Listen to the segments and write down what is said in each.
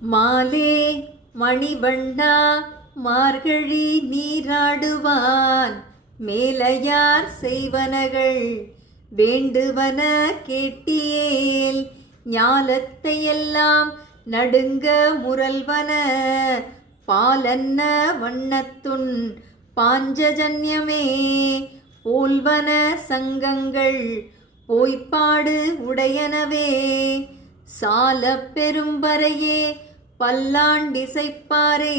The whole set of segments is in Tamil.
மாலே மணிவண்ணா மார்கழி நீராடுவான் மேலையார் செய்வனகள் வேண்டுவன கேட்டியேல் ஞாலத்தையெல்லாம் நடுங்க முரல்வன பாலன்ன வண்ணத்துன் பாஞ்சஜன்யமே போல்வன சங்கங்கள் போய்ப்பாடு உடையனவே சால பெரும்பறையே பல்லாண்டிசைப்பாரே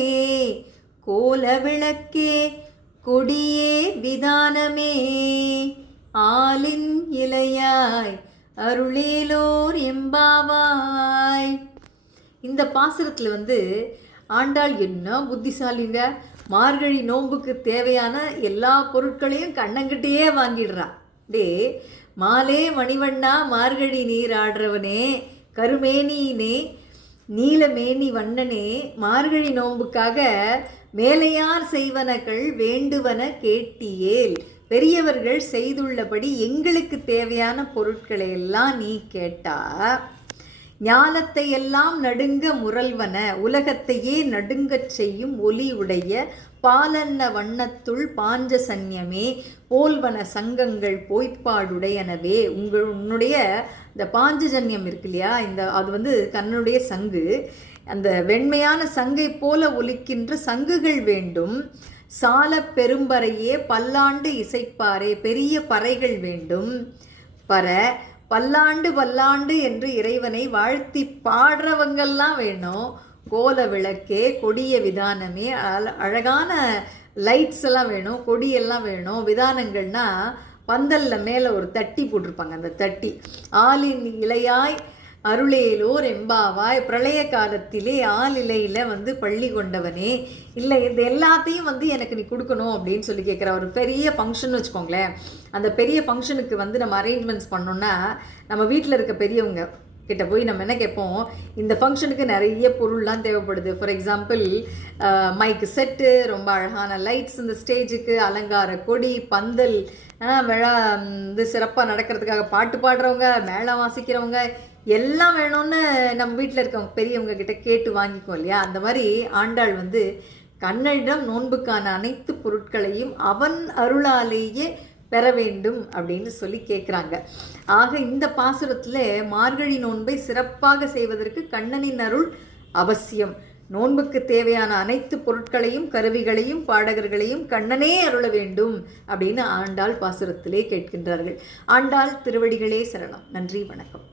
கோல விளக்கே கொடியே விதானமே ஆலின் இலையாய் அருளேலோர் எம்பாவாய். இந்த பாசுரத்தில் ஆண்டாள் என்ன புத்திசாலிங்க, மார்கழி நோன்புக்கு தேவையான எல்லா பொருட்களையும் கண்ணங்கிட்டேயே வாங்கிடுறா. மாலே மணிவண்ணா மார்கழி நீர் ஆடுறவனே, கருமேனியினே, நீலமேனி வண்ணனே, மார்கழி நோன்புக்காக மேலையார் செய்வனகள் வேண்டுவன கேட்டியேல், பெரியவர்கள் செய்துள்ளபடி எங்களுக்கு தேவையான பொருட்களை எல்லாம் நீ கேட்டா ஞானத்தை எல்லாம் நடுங்க முரல்வன, உலகத்தையே நடுங்கச் செய்யும் ஒலி உடைய பாலன்ன வண்ணத்துள் பாஞ்சசன்யமே போல்வன சங்கங்கள் போய்ப்பாடுடையனவே. உன்னுடைய இந்த பாஞ்சஜன்யம் இருக்கு இல்லையா, அது தன்னுடைய சங்கு, அந்த வெண்மையான சங்கை போல ஒலிக்கின்ற சங்குகள் வேண்டும். சால பெரும்பறையே பல்லாண்டு இசைப்பாரே, பெரிய பறைகள் வேண்டும். பல்லாண்டு பல்லாண்டு என்று இறைவனை வாழ்த்தி பாடுறவங்கெல்லாம் வேணும். கோல விளக்கே கொடிய விதானமே, அழகான லைட்ஸ் எல்லாம் வேணும், கொடியெல்லாம் வேணும். விதானங்கள்னா பந்தல்ல மேலே ஒரு தட்டி போட்டிருப்பாங்க, அந்த தட்டி. ஆலின் இலையாய் அருளேலோர் எம்பாவாய், பிரளய காலத்திலே ஆளிலையில் பள்ளி கொண்டவனே, இல்லை இது எல்லாத்தையும் எனக்கு நீ கொடுக்கணும் அப்படின்னு சொல்லி கேட்குற ஒரு பெரிய ஃபங்க்ஷன் வச்சுக்கோங்களேன். அந்த பெரிய ஃபங்க்ஷனுக்கு நம்ம அரேஞ்ச்மெண்ட்ஸ் பண்ணோன்னா நம்ம வீட்டில் இருக்க பெரியவங்க கிட்ட போய் நம்ம என்ன கேட்போம், இந்த ஃபங்க்ஷனுக்கு நிறைய பொருள்லாம் தேவைப்படுது. ஃபார் எக்ஸாம்பிள் மைக்கு செட்டு, ரொம்ப அழகான லைட்ஸ், இந்த ஸ்டேஜுக்கு அலங்கார கொடி, பந்தல், விழா சிறப்பாக நடக்கிறதுக்காக பாட்டு பாடுறவங்க, மேளம் வாசிக்கிறவங்க எல்லாம் வேணும்னு நம்ம வீட்டில் இருக்கவங்க பெரியவங்க கிட்ட கேட்டு வாங்கிக்குவோம் இல்லையா. அந்த மாதிரி ஆண்டாள் கண்ணனிடம் நோன்புக்கான அனைத்து பொருட்களையும் அவன் அருளாலேயே பெற வேண்டும் அப்படின்னு சொல்லி கேட்குறாங்க. ஆக இந்த பாசுரத்தில் மார்கழி நோன்பை சிறப்பாக செய்வதற்கு கண்ணனின் அருள் அவசியம். நோன்புக்கு தேவையான அனைத்து பொருட்களையும் கருவிகளையும் பாடகர்களையும் கண்ணனே அருள வேண்டும் அப்படின்னு ஆண்டாள் பாசுரத்திலே கேட்கின்றார்கள். ஆண்டாள் திருவடிகளே சரணம். நன்றி, வணக்கம்.